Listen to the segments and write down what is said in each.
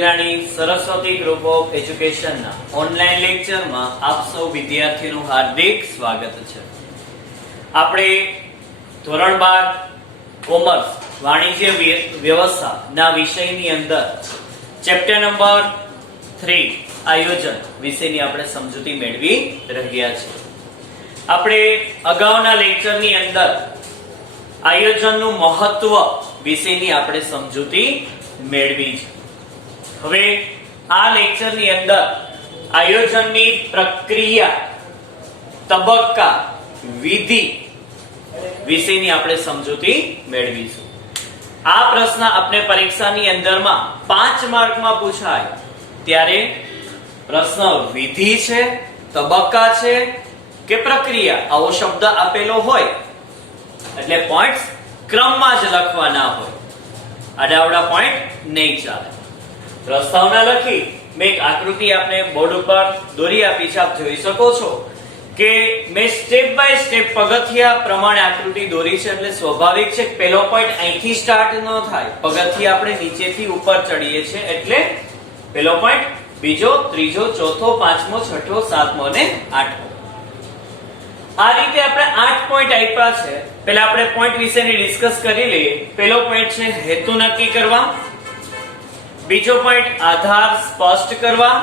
વગેરેની Saraswati group of education ના online લેક્ચરમાં આપ સૌ વિદ્યાર્થીઓનું હાર્દિક સ્વાગત છે। આપણે ધોરણ 12 કોમર્સ વાણિજ્ય વ્યવસ્થા ના વિષયની અંદર ચેપ્ટર નંબર 3 આયોજન વિષયની આપણે સમજૂતી મેળવી રહ્યા છીએ। આપણે અગાઉના લેક્ચરની અંદર આયોજનનું મહત્વ વિષયની આપણે સમજૂતી મેળવી છે। હવે આ લેક્ચરની અંદર આયોજનની પ્રક્રિયા, તબક્કા, વિધિ વિષયની આપણે સમજૂતી મેળવીશું। આ પ્રશ્ન આપણે પરીક્ષાની અંદરમાં 5 માર્કમાં પૂછાય ત્યારે પ્રશ્ન વિધિ છે, તબક્કા છે કે પ્રક્રિયા આવો શબ્દ આપેલો હોય એટલે પોઈન્ટ્સ ક્રમમાં જ લખવાના હોય, આડાવડા પોઈન્ટ નહીં ચાલે। પ્રસ્તાવના લખી મેં એક આકૃતિ આપને બોર્ડ ઉપર દોરી આપી છે, આપ જોઈ શકો છો કે મેં સ્ટેપ બાય સ્ટેપ પગથિયા પ્રમાણે આકૃતિ દોરી છે એટલે સ્વાભાવિક છે કે પહેલો પોઈન્ટ અહીંથી સ્ટાર્ટ ન થાય, પગથિયા આપણે નીચેથી ઉપર ચડીએ છીએ એટલે પહેલો પોઈન્ટ, બીજો, ત્રીજો, ચોથો, પાંચમો, છઠ્ઠો, સાતમો અને આઠમો। આ રીતે આપણે 8 પોઈન્ટ આપ્યા છે। પહેલા આપણે પોઈન્ટ વિશેની ડિસ્કસ કરી લઈએ। પહેલો પોઈન્ટ છે હેતુ નક્કી કરવા, બીજો પોઈન્ટ આધાર સ્પષ્ટ કરવા,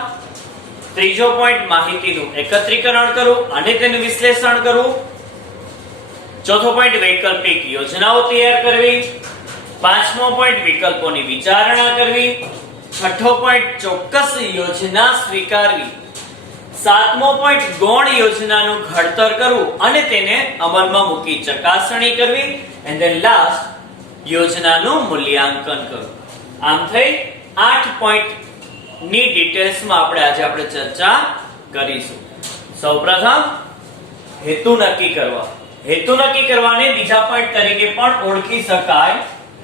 ત્રીજો પોઈન્ટ માહિતીનું એકત્રીકરણ કરવું અને તેનું વિશ્લેષણ કરવું, ચોથો પોઈન્ટ વૈકલ્પિક યોજનાઓ તૈયાર કરવી, પાંચમો પોઈન્ટ વિકલ્પોની વિચારણા કરવી, છઠ્ઠો પોઈન્ટ ચોક્કસ યોજના સ્વીકારવી, સાતમો પોઈન્ટ ગૌણ યોજનાનું ઘડતર કરવું અને તેને અમલમાં મૂકી ચકાસણી કરવી, એન્ડ ધેન લાસ્ટ યોજનાનું મૂલ્યાંકન કરવું। આમ થઈ 8 પોઈન્ટ ની ડિટેલ્સમાં આપણે ચર્ચા કરીશું। સૌપ્રથમ હેતુ નક્કી કરવા। હેતુ નક્કી કરવાને બીજા પોઈન્ટ તરીકે પણ ઓળખી શકાય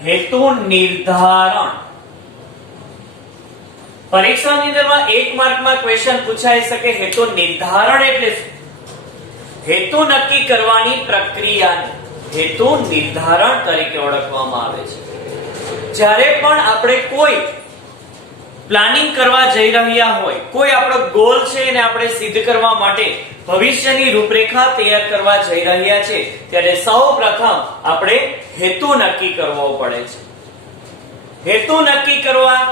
હેતુ નિર્ધારણ। પરીક્ષાની અંદરમાં 1 માર્કમાં ક્વેશ્ચન પૂછાઈ શકે હેતુ નિર્ધારણ એટલે શું? હેતુ નક્કી કરવાની પ્રક્રિયાને હેતુ નિર્ધારણ તરીકે ઓળખવામાં આવે છે। જ્યારે પણ આપણે કોઈ પ્લાનિંગ કરવા જઈ રહ્યા હોય, કોઈ આપણો ગોલ છે એને આપણે સિદ્ધ કરવા માટે ભવિષ્યની રૂપરેખા તૈયાર કરવા જઈ રહ્યા છે ત્યારે સૌપ્રથમ આપણે હેતુ નક્કી કરવો પડે છે। હેતુ નક્કી કરવા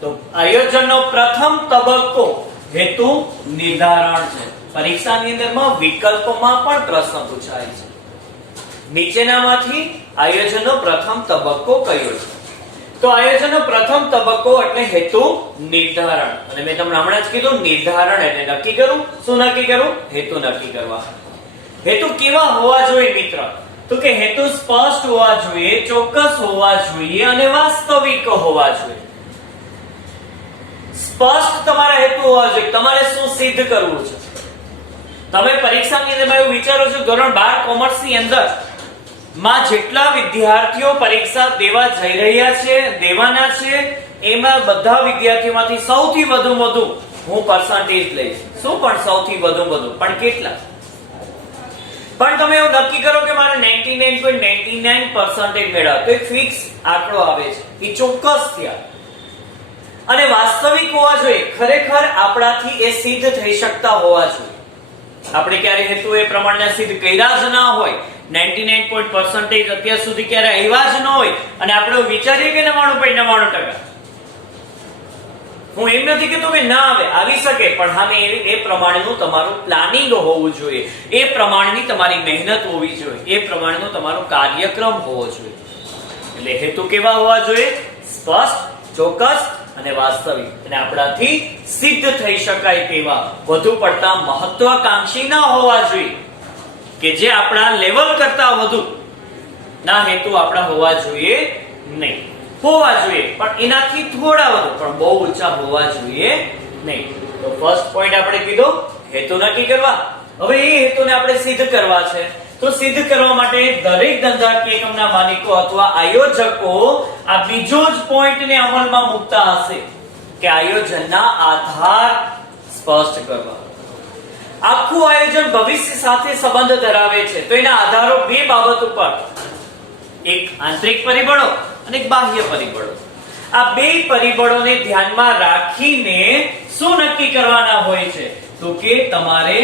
તો આયોજનનો પ્રથમ તબક્કો હેતુ નિર્ધારણ છે। પરીક્ષાની અંદરમાં વિકલ્પમાં પણ પ્રશ્ન પૂછાય છે નીચેનામાંથી આયોજનનો પ્રથમ તબક્કો કયો છે? તો આયોજનનો પ્રથમ તબક્કો એટલે હેતુ નિર્ધારણ, અને મેં તમને હમણાં જ કીધું નિર્ધારણ એટલે નક્કી કરવું। શું નક્કી કરવું? હેતુ નક્કી કરવા। હેતુ કેવા હોવા જોઈએ મિત્ર? તો કે હેતુ સ્પષ્ટ હોવા જોઈએ, ચોક્કસ હોવા જોઈએ અને વાસ્તવિક હોવા જોઈએ। સ્પષ્ટ તમારા હેતુ હોવા જોઈએ, તમારે શું સિદ્ધ કરવું છે। તમે પરીક્ષાની અંદર એવું વિચારો છો ધોરણ 12 કોમર્સની અંદર માં જેટલા વિદ્યાર્થીઓ પરીક્ષા દેવા જઈ રહ્યા છે, દેવાના છે, એમાં બધા વિદ્યાર્થીઓમાંથી સૌથી વધુ હું પર્સન્ટેજ લઈશ। શું પણ સૌથી વધુ પણ કેટલા? પણ તમે એવું નક્કી કરો કે મારે 99.99% મેળવવા, તો એક ફિક્સ આંકડો આવે છે, એ ચોક્કસ થયા અને વાસ્તવિક હોવા જોઈએ, ખરેખર આપણાથી એ સિદ્ધ થઈ શકતા હોવા જોઈએ। આપણે ક્યારે હેતુ એ પ્રમાણના સિદ્ધ કર્યા જ ના હોય, 99% અત્યાર સુધી ક્યારે આવ્યા જ ન હોય અને આપણે વિચારીએ કે 99.99%, હું એમ નથી કહેતો કે ના આવે, આવી શકે, પણ હા એ પ્રમાણેનું તમારું પ્લાનિંગ હોવું જોઈએ, એ પ્રમાણની તમારી મહેનત હોવી જોઈએ, એ પ્રમાણનો તમારો કાર્યક્રમ હોવો જોઈએ। એટલે હેતુ કેવા હોવા જોઈએ? સ્પષ્ટ, ચોક્કસ અને વાસ્તવિક, અને આપણાથી સિદ્ધ થઈ શકાય તેવા, વધુ પડતા મહત્વાકાંક્ષી ના હોવા જોઈએ કે જે આપણા લેવલ કરતા વધુ ના હેતુ આપણા હોવા જોઈએ નહીં, હોવા જોઈએ પણ એનાથી થોડા વધુ, પણ બહુ ઊંચા હોવા જોઈએ નહીં। તો ફર્સ્ટ પોઈન્ટ આપણે કીધો હેતુ નક્કી કરવા। હવે એ હેતુને આપણે સિદ્ધ કરવા છે, તો સિદ્ધ કરવા માટે દરેક ધંધાકીય એકમના માલિકો અથવા આયોજકો આ બીજો જ પોઈન્ટને અમલમાં મૂકતા હશે કે આયોજનના આધાર સ્પષ્ટ કરવા। આખું આયોજન ભવિષ્ય સાથે સંબંધ ધરાવે છે, તો એના આધારો બે બાબત ઉપર, એક આંતરિક પરિબળો અને એક બાહ્ય પરિબળો। આ બે પરિબળોને ધ્યાનમાં રાખીને શું નક્કી કરવાના હોય છે? તો કે તમારે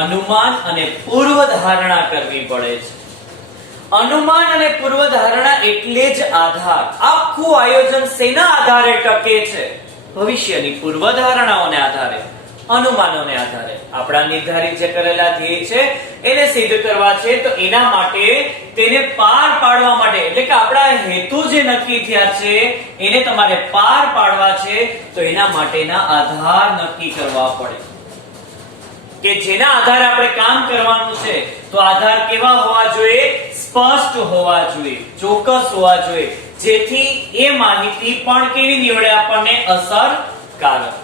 અનુમાન અને પૂર્વ ધારણા કરવી પડે છે. અનુમાન અને પૂર્વ ધારણા એટલે જ આધાર. આખું આયોજન શેના આધારે ટકે છે? ભવિષ્યની પૂર્વ ધારણાઓને આધારે, અનુમાનોને આધારે. આપણા નિર્ધારિત જે કરેલા ધ્યેય છે એને સિદ્ધ કરવા છે, તો એના માટે તેને પાર પાડવા માટે, એટલે કે આપણા હેતુ જે નક્કી થયા છે એને તમારે પાર પાડવા છે, તો એના માટેના આધાર નક્કી કરવા પડે કે જેના આધારે આપણે કામ કરવાનું છે. તો આધાર કેવા હોવા જોઈએ? સ્પષ્ટ હોવા જોઈએ, ચોક્કસ હોવા જોઈએ, જેથી એ માહિતી પણ કેવી નીવડે આપણને? અસરકારક.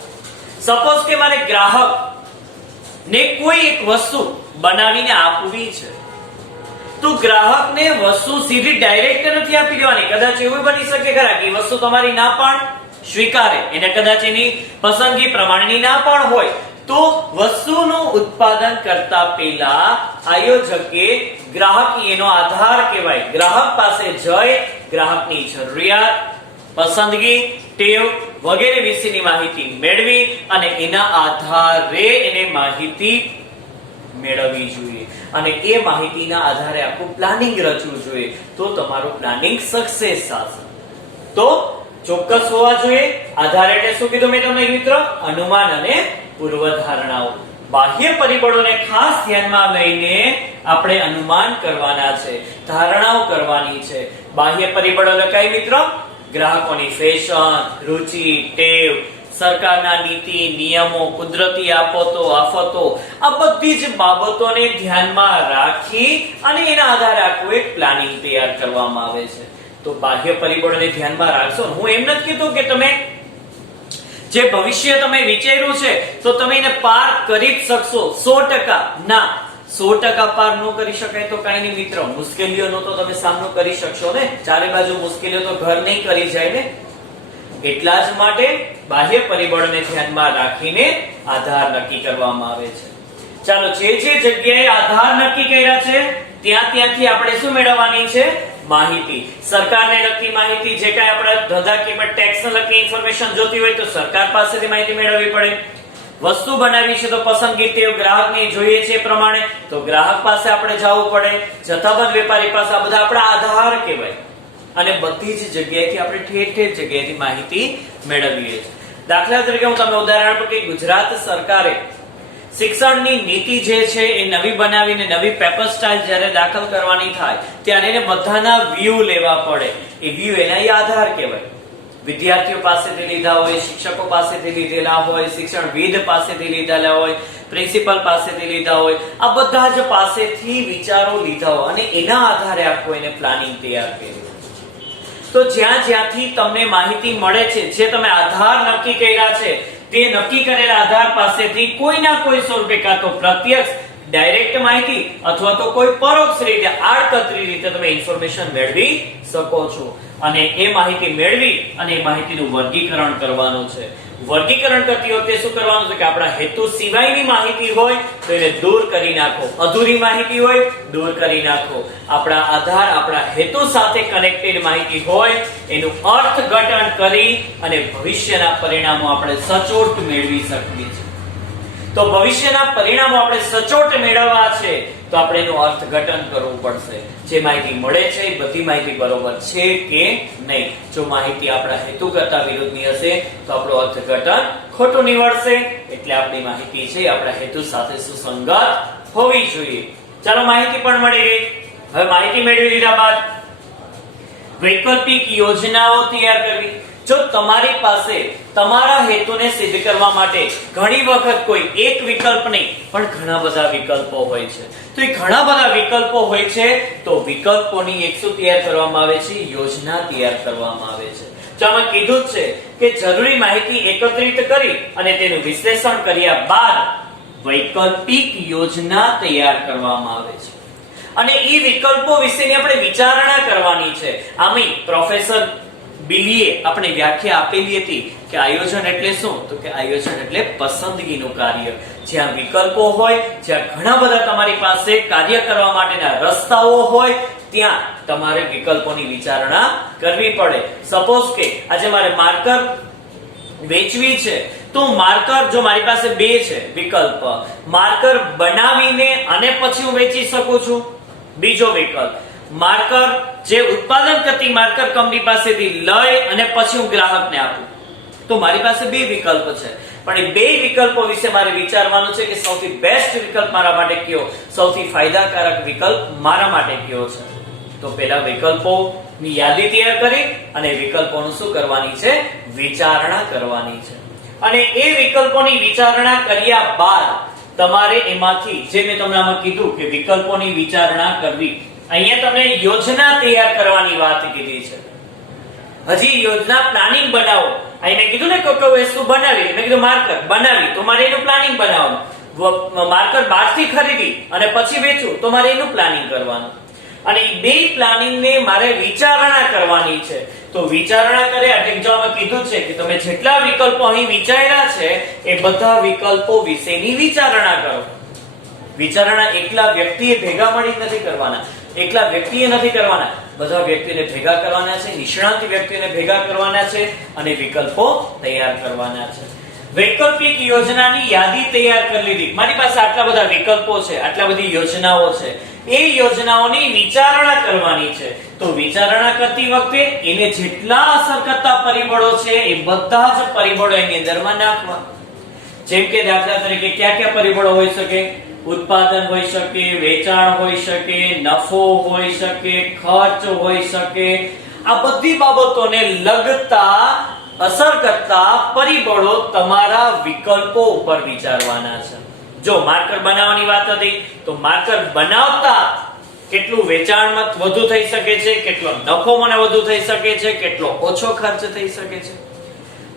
સપોઝ કે મારે ગ્રાહક ને કોઈ એક વસ્તુ બનાવીને આપવી છે, તો ગ્રાહકને વસ્તુ સીધી ડાયરેક્ટ નથી આપી દેવાની. કદાચ એવું બની શકે ખરા કે વસ્તુ તમારી ના પણ સ્વીકારે, એને કદાચ એની પસંદગી પ્રમાણેની ના પણ હોય, તો વસ્તુનું ઉત્પાદન કરતા પહેલા આયોજકે ગ્રાહક એનો આધાર કહેવાય, ગ્રાહક પાસે જઈ ગ્રાહકની જરૂરિયાત, પસંદગી, ટેવ વગેરે વિશેની માહિતી મેળવી અને એના આધારે એને માહિતી મેળવવી જોઈએ અને એ માહિતીના આધારે આખું પ્લાનિંગ રચવું જોઈએ, તો તમારું પ્લાનિંગ સક્સેસ થશે. તો ચોક્કસ હોવા જોઈએ. આધાર એટલે શું કીધું મેં તમને મિત્રો? અનુમાન અને પૂર્વ ધારણાઓ. બાહ્ય પરિબળોને ખાસ ધ્યાનમાં લઈને આપણે અનુમાન કરવાના છે, ધારણાઓ કરવાની છે. બાહ્ય પરિબળો એટલે કઈ મિત્રો? ગ્રાહકોની ફેશન, રુચિ, ટેવ, સરકારના નીતિ નિયમો, કુદરતી આફતો, આ બધી જ બાબતોને ધ્યાનમાં રાખી અને એના આધારે આખું એક પ્લાનિંગ તૈયાર કરવામાં આવે છે. તો બાહ્ય પરિબળોને ધ્યાનમાં રાખશો. હું એમ નથી કહેતો કે તમે જે ભવિષ્ય તમે વિચાર્યું છે તો તમે એને પાર કરી જ શકશો 100%. ના, 100% પાર ન કરી શકાય તો કઈ નહીં મિત્રો, મુશ્કેલીઓનો તો તમે સામનો કરી શકશો ને. ચારે બાજુ મુશ્કેલીઓ તો ઘર નહીં કરી જાય ને. એટલા જ માટે બાહ્ય પરિબળોને ધ્યાનમાં રાખીને આધાર નક્કી કરવામાં આવે છે. ચાલો, જે જગ્યાએ આધાર નક્કી કર્યા છે ત્યાંથી આપણે શું મેળવવાની છે? માહિતી. સરકારને લગતી માહિતી, જે કાંઈ આપણે ધંધાકીય ટેક્સ ને લગતી ઇન્ફોર્મેશન જોતી હોય તો સરકાર પાસેથી માહિતી મેળવવી પડે. વસ્તુ બનાવી છે તો પસંદગી ટેવ ગ્રાહકની જોઈએ છે એ પ્રમાણે તો ગ્રાહક પાસે આપણે જવું પડે, જથ્થાબંધ વેપારી પાસે. આ બધા આપણા આધાર કહેવાય અને બધી જ જગ્યાએથી આપણે ઠેર જગ્યાએથી માહિતી મેળવીએ છીએ. દાખલા તરીકે હું તમને ઉદાહરણ આપું કે ગુજરાત સરકારે શિક્ષણની નીતિ જે છે એ નવી બનાવીને નવી પેપર સ્ટાઇલ જ્યારે દાખલ કરવાની થાય ત્યારે એને બધાના વ્યૂ લેવા પડે. એ વ્યૂ એના આધાર કહેવાય. વિદ્યાર્થીઓ પાસેથી લીધા હોય, શિક્ષકો પાસેથી લીધેલા હોય, શિક્ષણવિદ પાસેથી લીધેલા હોય, પ્રિન્સિપલ પાસેથી લીધા હોય, આ બધા જ પાસેથી વિચારો લીધા હોય અને એના આધારે આખું એને પ્લાનિંગ તૈયાર કર્યું. તો જ્યાંથી તમને માહિતી મળે છે, જે તમે આધાર નક્કી કર્યા છે, તે નક્કી કરેલા આધાર પાસેથી કોઈ ના કોઈ સ્વરૂપે કાં તો પ્રત્યક્ષ ડાયરેક્ટ માહિતી અથવા તો કોઈ પરોક્ષ રીતે આડકતરી રીતે તમે ઇન્ફોર્મેશન મેળવી શકો છો અને એ માહિતી મેળવી અને એ માહિતીનું વર્ગીકરણ કરવાનું છે. વર્ગીકરણ કરતી વખતે શું કરવાનું છે કે આપણા હેતુ સિવાયની માહિતી હોય તો એને દૂર કરી નાખો, અધૂરી માહિતી હોય દૂર કરી નાખો. આપણા આધાર આપણા હેતુ સાથે કનેક્ટેડ માહિતી હોય એનું અર્થઘટન કરી અને ભવિષ્યના પરિણામો આપણે સચોટ મેળવી શકીએ છીએ. તો ભવિષ્યના પરિણામો આપણે સચોટ મેળવવા છે તો આપણે એનું અર્થઘટન કરવું પડશે. જે માહિતી મળે છે એ બધી માહિતી બરોબર છે કે નહીં. જો માહિતી આપણા હેતુ કરતા વિરુદ્ધની હશે તો આપણું અર્થઘટન ખોટું નીવડશે. એટલે આપણી માહિતી છે આપણા હેતુ સાથે સુસંગત હોવી જોઈએ. ચાલો, માહિતી પણ મળી ગઈ. હવે માહિતી મેળવી લીધા બાદ વૈકલ્પિક યોજનાઓ તૈયાર કરવી. જો તમારી પાસે તમારા હેતુને સિદ્ધ કરવા માટે ઘણી વખત કોઈ એક વિકલ્પ નહીં પણ ઘણા બધા વિકલ્પો હોય છે, તો એ ઘણા બધા વિકલ્પો હોય છે તો વિકલ્પોની એક શું તૈયાર કરવામાં આવે છે? યોજના તૈયાર કરવામાં આવે છે. જો આમાં કીધું જ છે કે જરૂરી માહિતી એકત્રિત કરી અને તેનું વિશ્લેષણ કર્યા બાદ વૈકલ્પિક યોજના તૈયાર કરવામાં આવે છે અને એ વિકલ્પો વિશેની આપણે વિચારણા કરવાની છે. આમી પ્રોફેસર બિલીએ આપણે વ્યાખ્યા આપેલી હતી કે આયોજન એટલે શું? તો કે આયોજન એટલે પસંદગીનું કાર્ય. જ્યાં વિકલ્પો હોય, જ્યાં ઘણા બધા તમારી પાસે કાર્ય કરવા માટેના રસ્તાઓ હોય, ત્યાં તમારે વિકલ્પોની વિચારણા કરવી પડે. સપોઝ કે આજે મારે માર્કર વેચવી છે, તો માર્કર જો મારી પાસે બે છે વિકલ્પ, માર્કર બનાવીને અને પછી હું વેચી શકું છું. બીજો વિકલ્પ, માર્કર જે ઉત્પાદન કરતી માર્કર કંપની પાસેથી લઈ અને પછી હું ગ્રાહકને આપું. તો મારી પાસે બે વિકલ્પ છે, પણ એ બે વિકલ્પો વિશે મારે વિચારવાનું છે કે સૌથી બેસ્ટ વિકલ્પ મારા માટે કયો, સૌથી ફાયદાકારક વિકલ્પ મારા માટે કયો છે. તો પહેલા વિકલ્પોની યાદી તૈયાર કરી અને વિકલ્પોનું શું કરવાની છે? વિચારણા કરવાની છે. અને એ વિકલ્પોની વિચારણા કર્યા બાદ તમારે એમાંથી જે મેં તમને આમાં કીધું કે વિકલ્પોની વિચારણા કરવી, અહીંયા તમને યોજના તૈયાર કરવાની વાત કીધી છે. હજી યોજના પ્લાનિંગ બનાવો. અહીં મેં કીધું ને કોઈ વસ્તુ બનાવી, મેં કીધું માર્કર બનાવી તો મારે એનું પ્લાનિંગ બનાવવાનું. માર્કર બહારથી ખરીદી અને પછી વેચું તો મારે એનું પ્લાનિંગ કરવાનું. અને એ બે પ્લાનિંગને મારે વિચારણા કરવાની છે. તો વિચારણા કર્યા એટલે જો અમે કીધું છે કે તમે જેટલા વિકલ્પો અહીં વિચાર્યા છે એ બધા વિકલ્પો વિશેની વિચારણા કરો. વિચારણા એકલા વ્યક્તિએ ભેગા મળી નથી કરવાના, એકલા વ્યક્તિએ નથી કરવાના, બધા વ્યક્તિઓને ભેગા કરવાના છે, નિષ્ણાત વ્યક્તિઓને ભેગા કરવાના છે અને વિકલ્પો તૈયાર કરવાના છે. વૈકલ્પિક યોજનાની યાદી તૈયાર કરી લીધી. મારી પાસે આટલા બધા વિકલ્પો છે, આટલા બધી યોજનાઓ છે, એ યોજનાઓની વિચારણા કરવાની છે. તો વિચારણા કરતી વખતે એને જેટલા અસર કરતા પરિબળો છે એ બધા જ પરિબળો એની અંદરમાં નાખવા. જેમ કે દાખલા તરીકે કયા કયા પરિબળો હોઈ શકે? ઉત્પાદન હોઈ શકે, વેચાણ હોઈ શકે, નફો હોઈ શકે, ખર્ચ હોઈ શકે. આ બધી બાબતોને લગતા અસર કરતા પરિબળો તમારા વિકલ્પો ઉપર વિચારવાના છે. જો માર્કર બનાવવાની વાત હતી તો માર્કર બનાવતા કેટલું વેચાણમાં વધુ થઈ શકે છે, કેટલો નફો મને વધુ થઈ શકે છે, કેટલો ઓછો ખર્ચ થઈ શકે છે.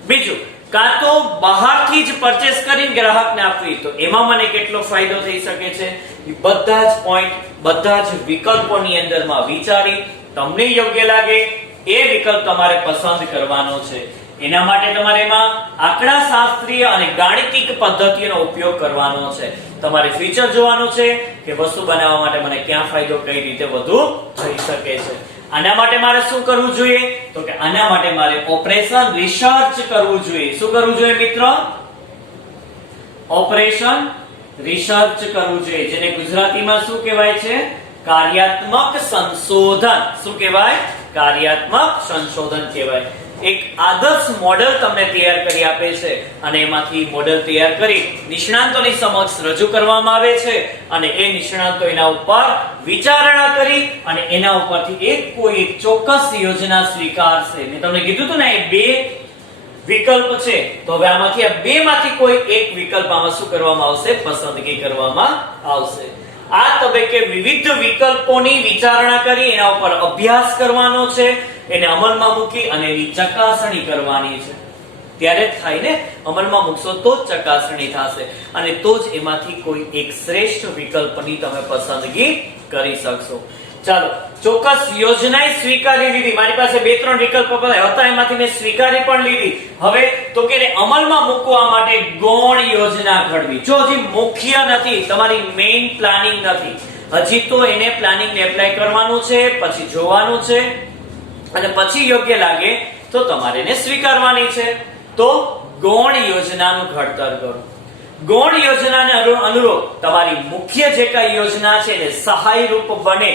બીજું, કાં તો બહારથી જ પરચેસ કરીને ગ્રાહકને આપવી તો એમાં મને કેટલો ફાયદો થઈ શકે છે. એ બધા જ પોઈન્ટ, બધા જ વિકલ્પોની અંદરમાં વિચારી તમને યોગ્ય લાગે એ વિકલ્પ તમારે પસંદ કરવાનો છે. એના માટે તમારે એમાં આંકડાશાસ્ત્રીય અને ગાણિતિક પદ્ધતિઓનો ઉપયોગ કરવાનો છે. તમારે ફીચર જોવાનું છે કે વસ્તુ બનાવવા માટે મને ક્યાં ફાયદો કઈ રીતે વધુ થઈ શકે છે. આના માટે મારે શું કરવું જોઈએ? તો કે આના માટે મારે ઓપરેશન રિસર્ચ કરવું જોઈએ. શું કરવું જોઈએ મિત્રો? ઓપરેશન રિસર્ચ કરવું જોઈએ, જેને ગુજરાતીમાં શું કહેવાય છે? કાર્યાત્મક સંશોધન. શું કહેવાય? કાર્યાત્મક સંશોધન કહેવાય. એક આદર્શ મોડેલ તમને તૈયાર કરી આપે છે અને એમાંથી મોડેલ તૈયાર કરી નિષ્ણાંતોની સમક્ષ રજૂ કરવામાં આવે છે અને એ નિષ્ણાંતો એના ઉપર વિચારણા કરી અને એના ઉપરથી કોઈ એક ચોક્કસ યોજના સ્વીકારશે. મેં તમને કીધું હતું ને એ બે વિકલ્પ છે, તો હવે આમાંથી આ બે માંથી કોઈ એક વિકલ્પ આમાં શું કરવામાં આવશે? પસંદગી કરવામાં આવશે. આ તબક્કે વિવિધ વિકલ્પોની વિચારણા કરી એના ઉપર અભ્યાસ કરવાનો છે, એને અમલમાં મૂકી અને એની ચકાસણી કરવાની છે. ત્યારે થાય ને, અમલમાં મૂકશો તો જ ચકાસણી થશે અને તો જ એમાંથી કોઈ એક શ્રેષ્ઠ વિકલ્પની તમે પસંદગી કરી શકશો. ચાલો, ચોક્કસ યોજના સ્વીકારી લીધી. મારી પાસે બે ત્રણ વિકલ્પો હતા, એમાંથી મેં સ્વીકારી પણ લીધી. હવે તો કે અમલમાં મૂકવા માટે ગૌણ યોજના ઘડવી. જો હજી મુખ્ય નથી, તમારી મેઇન પ્લાનિંગ નથી, હજી તો એને પ્લાનિંગ ને એપ્લાય કરવાનું છે, પછી જોવાનું છે અને પછી યોગ્ય લાગે તો તમારે એને સ્વીકારવાની છે. તો ગૌણ યોજનાનું ઘડતર કરો. ગૌણ યોજનાને અનુરૂપ તમારી મુખ્ય જે કઈ યોજના છે એને સહાયરૂપ બને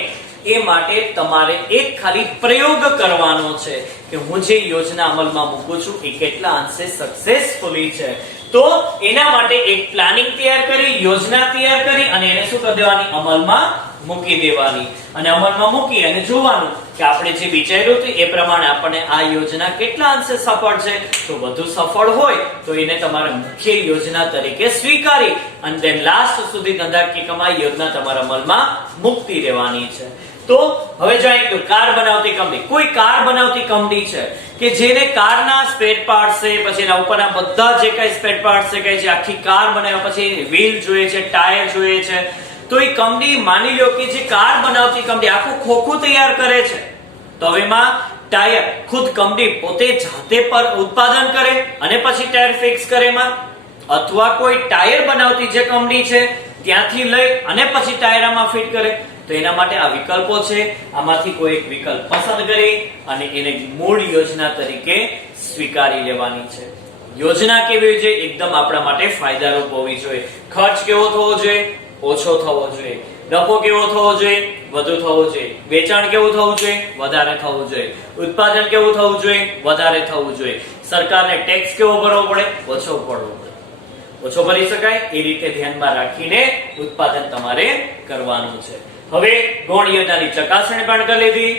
એ માટે તમારે એક ખાલી પ્રયોગ કરવાનો છે કે હું જે યોજના અમલમાં મૂકું છું એ કેટલા અંશે સક્સેસફુલી છે. તો એના માટે એક પ્લાનિંગ તૈયાર કરી, યોજના તૈયાર કરી અને એને શું કરી દેવાની? અમલમાં મૂકી દેવાની. અને અમલમાં મૂકી અને જોવાનું કે આપણે જે વિચાર્યું હતું એ પ્રમાણે આપણને આ યોજના કેટલા અંશે સફળ છે. તો વધુ સફળ હોય તો એને તમારે મુખ્ય યોજના તરીકે સ્વીકારી અને then લાસ્ટ સુધી ધંધાકીય કમાઈ યોજના તમારા અમલમાં મૂકતી રહેવાની છે. તો હવે જો એક કાર બનાવતી કંપની, કોઈ કાર બનાવતી કંપની છે કે જેને કારના સ્પેર પાર્ટ્સ છે, પછી એના ઉપરના બધા જે કઈ સ્પેર પાર્ટ્સ છે કે જે આખી કાર બનાવ્યા પછી વ્હીલ જોઈએ છે, ટાયર જોઈએ છે, તો એ કંપની માની લો કે જે કાર બનાવતી કંપની આખું ખોખું તૈયાર કરે છે, તો હવે એમાં ટાયર ખુદ કંપની પોતે જાતે પર ઉત્પાદન કરે અને પછી ટાયર ફિક્સ કરે એમાં, અથવા કોઈ ટાયર બનાવતી જે કંપની છે ત્યાંથી લઈ અને પછી ટાયરમાં ફિટ કરે, તો એના માટે આ વિકલ્પો છે. આમાંથી કોઈ એક વિકલ્પ પસંદ કરી અને એને મૂળ યોજના તરીકે સ્વીકારી લેવાની છે. યોજના કેવી હોય છે? એકદમ આપણા માટે ફાયદારૂપ હોવી જોઈએ. ખર્ચ કેવો થવો જોઈએ? ઓછો થવો જોઈએ. નફો કેવો થવો જોઈએ? વધુ થવો જોઈએ. વેચાણ કેવું થવું જોઈએ? વધારે થવું જોઈએ. ઉત્પાદન કેવું થવું જોઈએ? વધારે થવું જોઈએ. સરકારને ટેક્સ કેવો ભરવો પડે? ઓછો ભરવો પડે. ઓછો ભરી શકાય એ રીતે ધ્યાનમાં રાખીને ઉત્પાદન તમારે કરવાનું છે. હવે ગૌણ યોજનાની ચકાસણી પણ કરી લીધી,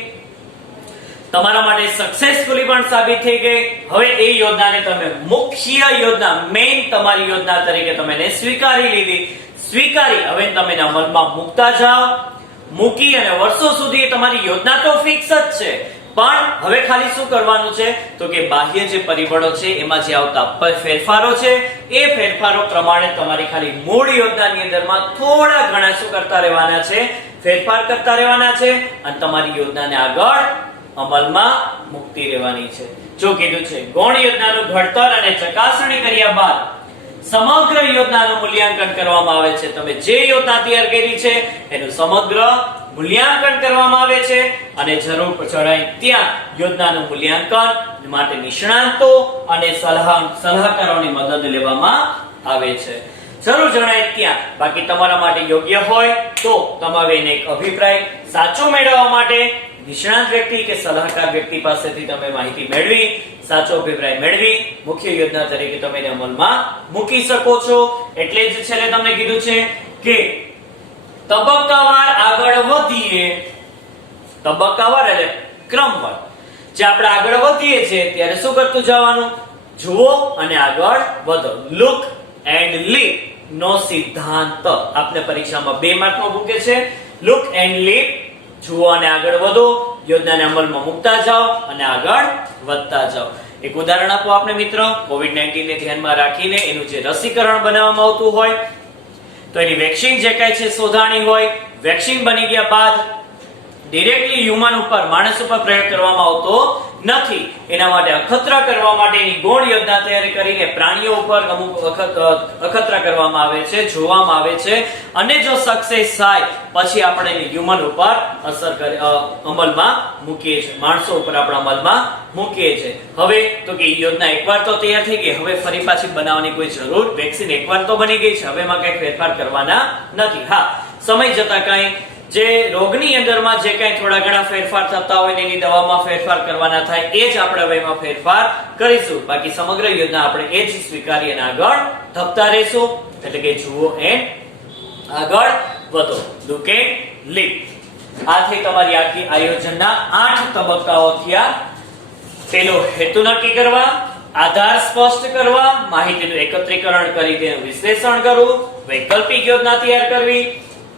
તમારા માટે સક્સેસફુલી પણ સાબિત થઈ ગઈ. હવે એ યોજનાને તમે મુખ્ય યોજના, મેઇન તમારી યોજના તરીકે તમે એને સ્વીકારી લીધી. સ્વીકારી હવે તમે એને અમલમાં મૂકતા જાઓ. મૂકી અને વર્ષો સુધી તમારી યોજના તો ફિક્સ જ છે, પણ હવે ખાલી શું કરવાનું છે તો કે બાહ્ય જે પરિબળો છે એમાં જે આવતા ફેરફારો છે એ ફેરફારો પ્રમાણે તમારી ખાલી મૂળ યોજનાની અંદરમાં થોડા ઘણા શું કરતા રહેવાના છે? ફેરફાર કરતા રહેવાના છે અને તમારી યોજનાને આગળ અમલમાં મૂકતી રહેવાની છે. જો કીધું છે ગૌણ યોજનાનું ઘડતર અને ચકાસણી કર્યા બાદ સમગ્ર યોજનાનું મૂલ્યાંકન કરવામાં આવે છે. તમે જે યોજના તૈયાર કરી છે એનું સમગ્ર મૂલ્યાંકન કરવામાં આવે છે અને જરૂર જણાય ત્યાં યોજનાનું મૂલ્યાંકન માટે નિષ્ણાતો અને સલાહકારોની મદદ લેવામાં આવે છે. જરૂર જણાય ત્યાં. બાકી તમારા માટે યોગ્ય હોય તો તમારે એને એક અભિપ્રાય સાચો મેળવવા માટે નિષ્ણાત વ્યક્તિ કે સલાહકાર વ્યક્તિ પાસેથી તમે માહિતી મેળવી સાચો અભિપ્રાય મેળવી મુખ્ય યોજના તરીકે તમે એને અમલમાં મૂકી શકો છો. એટલે જ છેલ્લે તમને કીધું છે કે તબક્કાવાર આગળ વધીએ. તબક્કાવાર એટલે ક્રમવાર. જે આપણે આગળ વધીએ છીએ ત્યારે શું કરતું જવાનું? જુઓ અને આગળ વધો. લુક એન્ડ લીપ નો સિદ્ધાંત આપને પરીક્ષામાં 2 માર્ક નો પૂછે છે. લુક એન્ડ લીપ, જુઓ અને આગળ વધો, યોજનાને અમલમાં મૂકતા જાઓ અને આગળ વધતા જાઓ. એક ઉદાહરણ આપો આપને મિત્ર. કોવિડ-19 ને ધ્યાનમાં રાખીને એનું જે રસીકરણ બનાવવામાં આવતું હોય તો એની વેક્સિન જે કાંઈ છે શોધાણી હોય, વેક્સિન બની ગયા બાદ ડિરેક્ટલી હ્યુમન ઉપર, માણસ ઉપર પ્રયોગ કરવામાં આવતો નથી. એના માટે અખતરા કરવા માટેની ગૌણ યોજના તૈયાર કરીને પ્રાણીઓ ઉપર અમુક વખત અખતરા કરવામાં આવે છે, જોવામાં આવે છે અને જો સક્સેસ થાય પછી આપણે એને હ્યુમન ઉપર અમલમાં મૂકીએ છીએ. માણસો ઉપર આપણે અમલમાં મૂકીએ છીએ. હવે તો કે યોજના એકવાર તો તૈયાર થઈ ગઈ, હવે ફરી પાછી બનાવવાની કોઈ જરૂર, વેક્સિન એકવાર તો બની ગઈ છે, હવે એમાં કઈ ફેરફાર કરવાના નથી. હા, સમય જતા કઈ જે રોગની અંદરમાં જે કઈ થોડા ઘણા ફેરફાર થતા હોય એની દવામાં ફેરફાર કરવાના થાય એ જ આપણે હવે એમાં ફેરફાર કરીશું. બાકી સમગ્ર યોજના આપણે એ જ સ્વીકારી અને આગળ ધપતા રહીશું. એટલે કે જુઓ એન્ડ આગળ વધો. Look and leap. આ થઈ તમારી આખી આયોજનના 8 તબક્કાઓ થયા. પેલો હેતુ નક્કી કરવા, આધાર સ્પષ્ટ કરવા, માહિતીનું એકત્રીકરણ કરી તેનું વિશ્લેષણ કરવું, વૈકલ્પિક યોજના તૈયાર કરવી,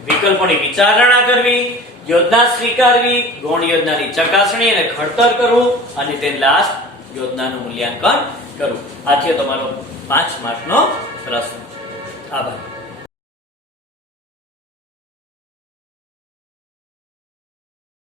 વિકલ્પોની વિચારણા કરવી, યોજના સ્વીકારવી, ગૌણ યોજનાની ચકાસણી અને ઘડતર કરવું અને તે લાસ્ટ યોજનાનું મૂલ્યાંકન કરવું. આ થયો તમારો 5 માર્કનો પ્રશ્ન. આભાર.